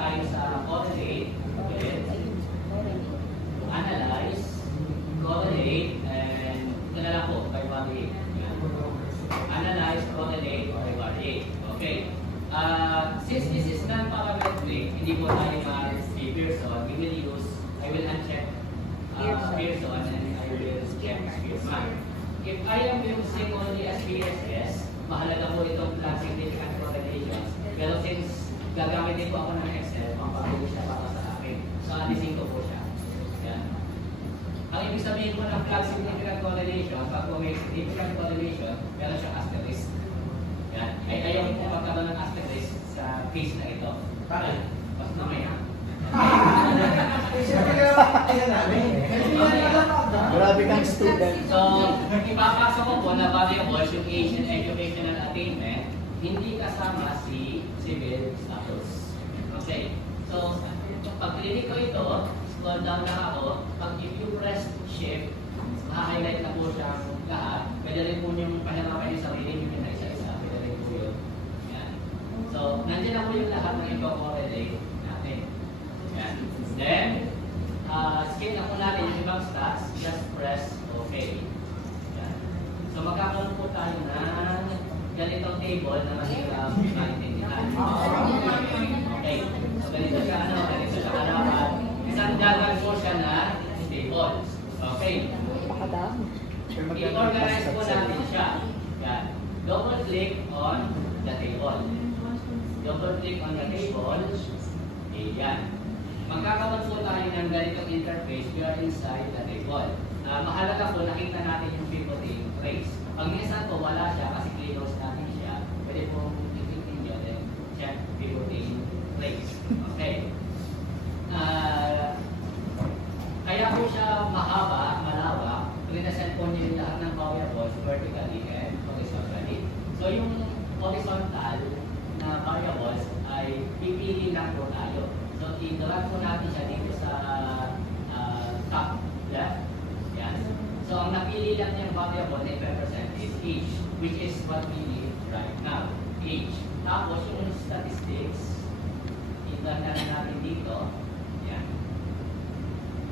tayo sa correlate, analyze, correlate, and ito na lang po, bivariate. Analyze, correlate, or bivariate. Okay. Since this is non-parametric, hindi po tayo mag-see Pearson, I will uncheck Pearson and I will check Spearman. If I am using only as PSS, mahalaga po itong plug significant correlation. Pero since gagamitin po ako ng Excel, mapapagod siya para sa akin. So, alisin ko po siya. Yan. Ang ibig sabihin po ng plug significant correlation, pag po may significant correlation, meron siyang asterisk. Yan. Ay ayaw po magkaroon ng asterisk sa case na ito. Bakit? Mas namaya. Grabe kang student. So, ipapasok ko po na variables yung age and educational attainment, hindi kasama si civil status. Okay. So, pag clinic ko ito, scroll down na ako, pag if you press shift, ma-highlight na po siyang lahat. Pwede rin po yung pahirapan yung sarili nyo na isa-isa. Pwede rin po yun. Yan. So, nandiyan na po yung lahat ng i-correlate natin. Yan. Then, skip na po natin yung ibang stats, just press OK. Yan. So, magkakaroon po tayo ng ganitong table na mahirap maintindihan. Okay. So, ganito siya harapan. Isang dagan po siya na table. Okay. I-organize po natin siya. Yan. Double click on the table. Double click on the table. Ayan. Magkakaroon po tayo ng ganitong interface. We are inside the table. Mahalaga po nakita natin yung pivoting trace. Pag minsan po wala siya kasi close natin siya, pwede po i-click ninyo then check pivoting trace. Okay. Kaya po siya mahaba, malawak, present po niyo yung lahat ng variables vertically and horizontally. So yung horizontal na variables ay pipili lang po tayo. So i-drag po natin siya dito sa top left. Yan. So ang napili lang niyang variable na i-represent is age, which is what we need right now. Age. Tapos yung statistics, i-drag na natin dito. Yan.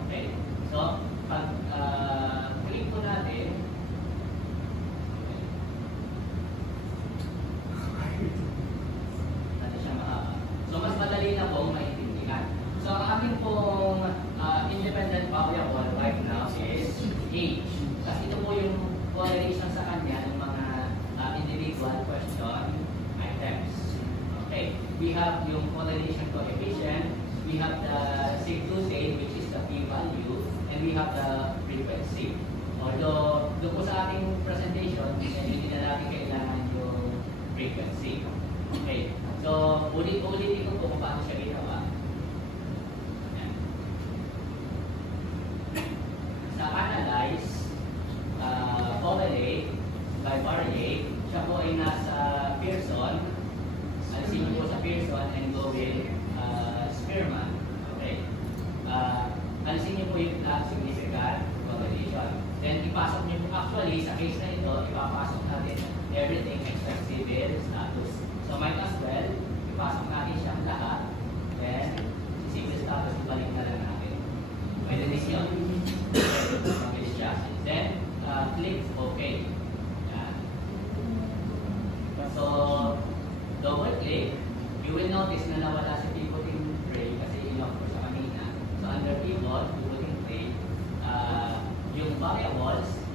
Okay. So, pag click po natin, natin siya mahaba. So, mas madali na po maintindihan. So, ang ating pong independent variable right now is age. Kasi ito po yung correlation sa kanya ng mga individual question items. Okay. We have yung correlation coefficient, we have the sig2-say, which is the p-value, and we have the frequency. Although, doon po sa ating presentation, hindi na natin kailangan yung frequency. Okay. So, ulit-ulitin ko po kung paano siya ginawa. Ayan. Sa analyze, correlate, bivariate, siya po ay nasa Pearson. Alisin niyo po sa Pearson and go with Spearman. Okay. Alisin niyo po yung significant correlation. Then, ipasok niyo po, actually, sa case na ito, ipapasok natin everything except civil status. So, might as well, ipasok natin siyang lahat. Then, si civil status, ibalik na lang natin. Pwede din siya. Pwede siya. Then, click OK. Yan. So, double click. You will notice na nawala si pivoting tray kasi ilock ko sa kanina. So, under pivot, pivoting tray, yung variables,